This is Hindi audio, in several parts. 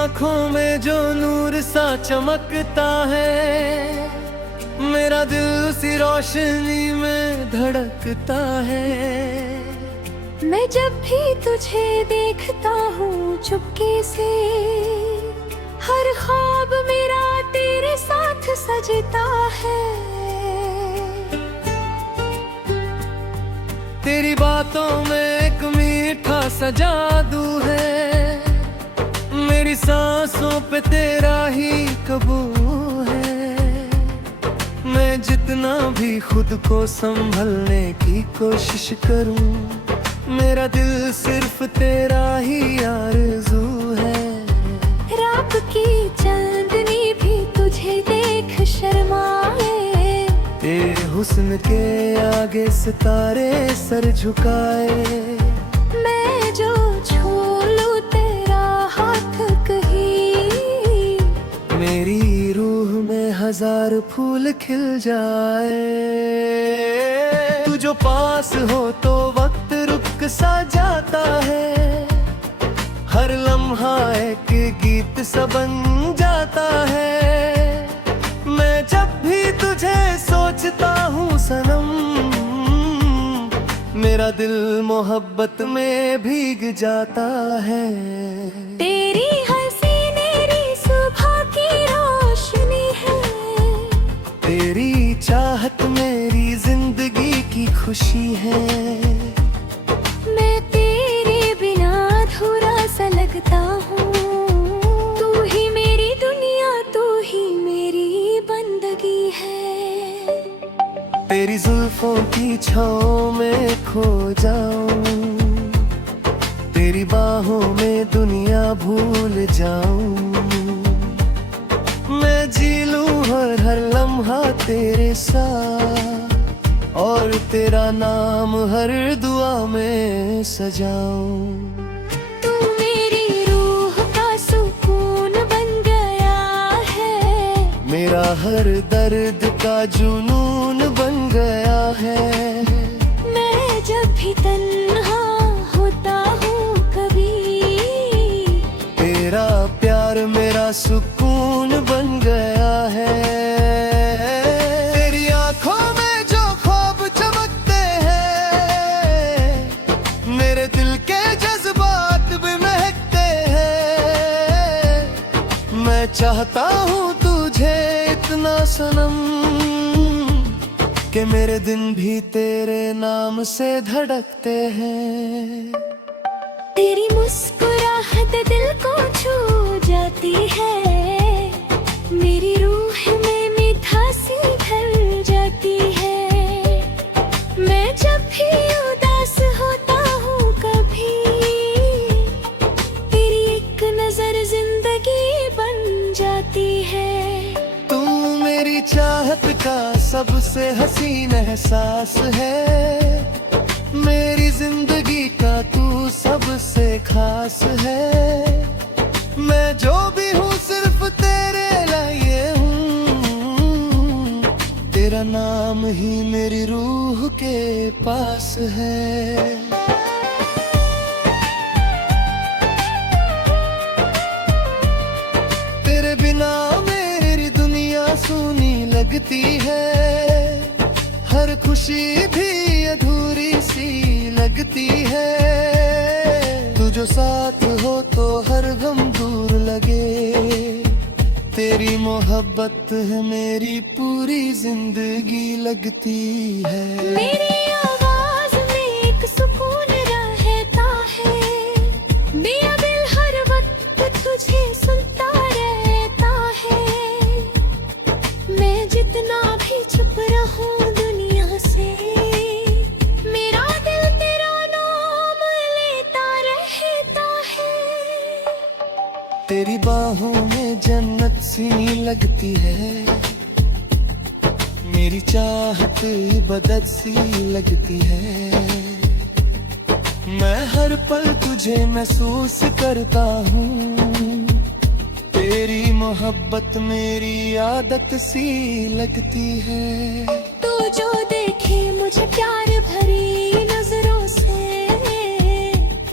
आंखों में जो नूर सा चमकता है, मेरा दिल उसी रोशनी में धड़कता है। मैं जब भी तुझे देखता हूँ चुपके से, हर ख्वाब मेरा तेरे साथ सजता है। तेरी बातों में एक मीठा सा जादू है, मेरी सांसों पे तेरा ही काबू है। मैं जितना भी खुद को संभलने की कोशिश करूं, मेरा दिल सिर्फ तेरा ही आरज़ू है। रात की चांदनी भी तुझे देख शर्माए, तेरे हुस्न के आगे सितारे सर झुकाए। मैं जो छू लूं तेरा हाथ कहीं, मेरी रूह में हजार फूल खिल जाए। तू जो पास हो तो वक्त रुक सा जाता है, हर लम्हा एक गीत सा बन जाता है। मैं जब भी तुझे सोचता हूँ सनम, मेरा दिल मोहब्बत में भीग जाता है। तेरी हंसी मेरी सुबह की रोशनी है, तेरी चाहत मेरी जिंदगी की खुशी है। मैं तेरे बिना अधूरा सा लगता हूँ, तू ही मेरी दुनिया, तू ही मेरी बंदगी है। तेरी जुल्फों की छाँव में खो जाऊं, तेरी बाहों में दुनिया भूल जाऊं। मैं जी लूं हर लम्हा तेरे साथ, और तेरा नाम हर दुआ में सजाऊं। तू मेरी रूह का सुकून बन गया है, मेरा हर दर्द का जुनून बन गया है। मैं जब भी तन्हा होता हूँ कभी, तेरा प्यार मेरा सुकून बन गया है। तेरी आंखों में जो ख्वाब चमकते हैं, मेरे दिल के जज्बात भी महकते हैं। मैं चाहता हूँ तुझे इतना सनम, कि मेरे दिन भी तेरे नाम से धड़कते हैं। तेरी मुस्कुराहट दिल को छू जाती है, मेरी रूह में मिठासी ढल जाती है। मैं जब भी उदास होता हूँ कभी, तेरी एक नजर जिंदगी बन जाती है। तू मेरी चाहत का सबसे हसीन एहसास है, मेरी जिंदगी का तू सबसे खास है। मैं जो भी हूँ सिर्फ तेरे लिए हूँ, तेरा नाम ही मेरी रूह के पास है। तेरे बिना मेरी दुनिया सूनी लगती है, हर खुशी भी अधूरी सी लगती है। तू जो साथ हो तो हर गम दूर लगे, तेरी मोहब्बत है मेरी पूरी जिंदगी लगती है। मेरी आवाज में एक सुकून रहता है, मेरा दिल हर वक्त तुझे सुनता रहता है। मैं जितना भी चुप रहूं दुनिया से, मेरा दिल तेरा नाम लेता रहता है। तेरी बाहों में जन्नत सी लगती है, मेरी चाहत इबादत सी लगती है। मैं हर पल तुझे महसूस करता हूँ, तेरी मोहब्बत मेरी आदत सी लगती है। तू जो देखे मुझे प्यार भरी नजरों से,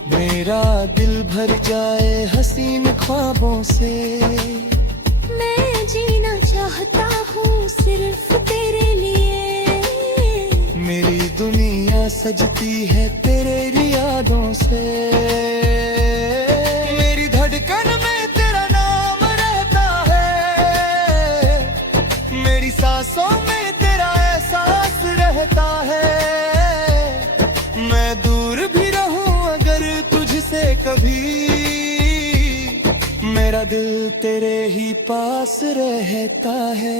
मेरा दिल भर जाए हसीन ख्वाबों से। दुनिया सजती है तेरी यादों से। मेरी धड़कन में तेरा नाम रहता है, मेरी सांसों में तेरा एहसास रहता है। मैं दूर भी रहूं अगर तुझसे कभी, मेरा दिल तेरे ही पास रहता है।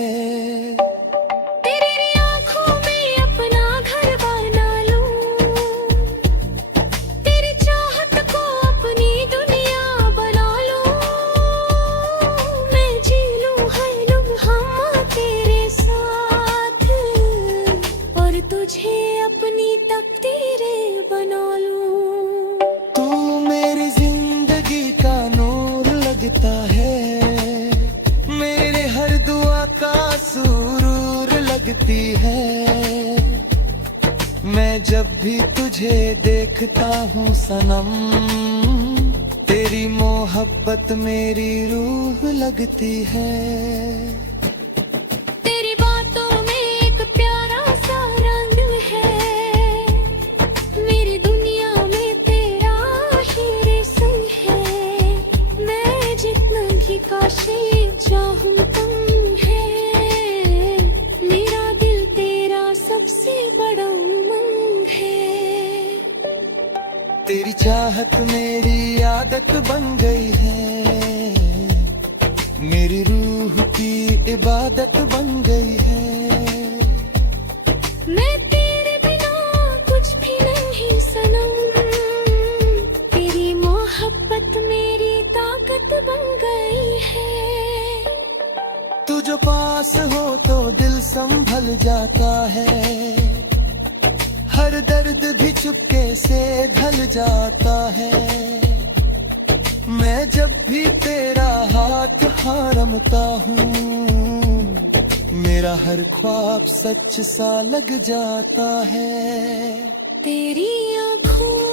तेरी आँखों में अपना घर बना लूं, तेरी चाहत को अपनी दुनिया बना लूं। मैं जी लूं हर लम्हा तेरे साथ, और तुझे अपनी तकदीरें बना लूं। तू मेरी जिंदगी का नूर लगता है, मेरे हर दुआ का सुरूर लगती है। मैं जब भी तुझे देखता हूँ सनम, तेरी मोहब्बत मेरी रूह लगती है। तेरी बातों में एक प्यारा सा रंग है, मेरी दुनिया में तेरा ही रेशम है। मैं जितना भी काशी चाहूं कम है, मेरा दिल तेरा सबसे बड़ा उमंग है। तेरी चाहत मेरी आदत बन गई है, मेरी रूह की इबादत बन गई है। मैं तेरे बिना कुछ भी नहीं सनम, तेरी मोहब्बत मेरी ताकत बन गई है। तू जो पास हो तो दिल संभल जाता है, हर दर्द भी चुपके से ढल जाता है। मैं जब भी तेरा हाथ थामता हूँ, मेरा हर ख्वाब सच सा लग जाता है। तेरी आँखों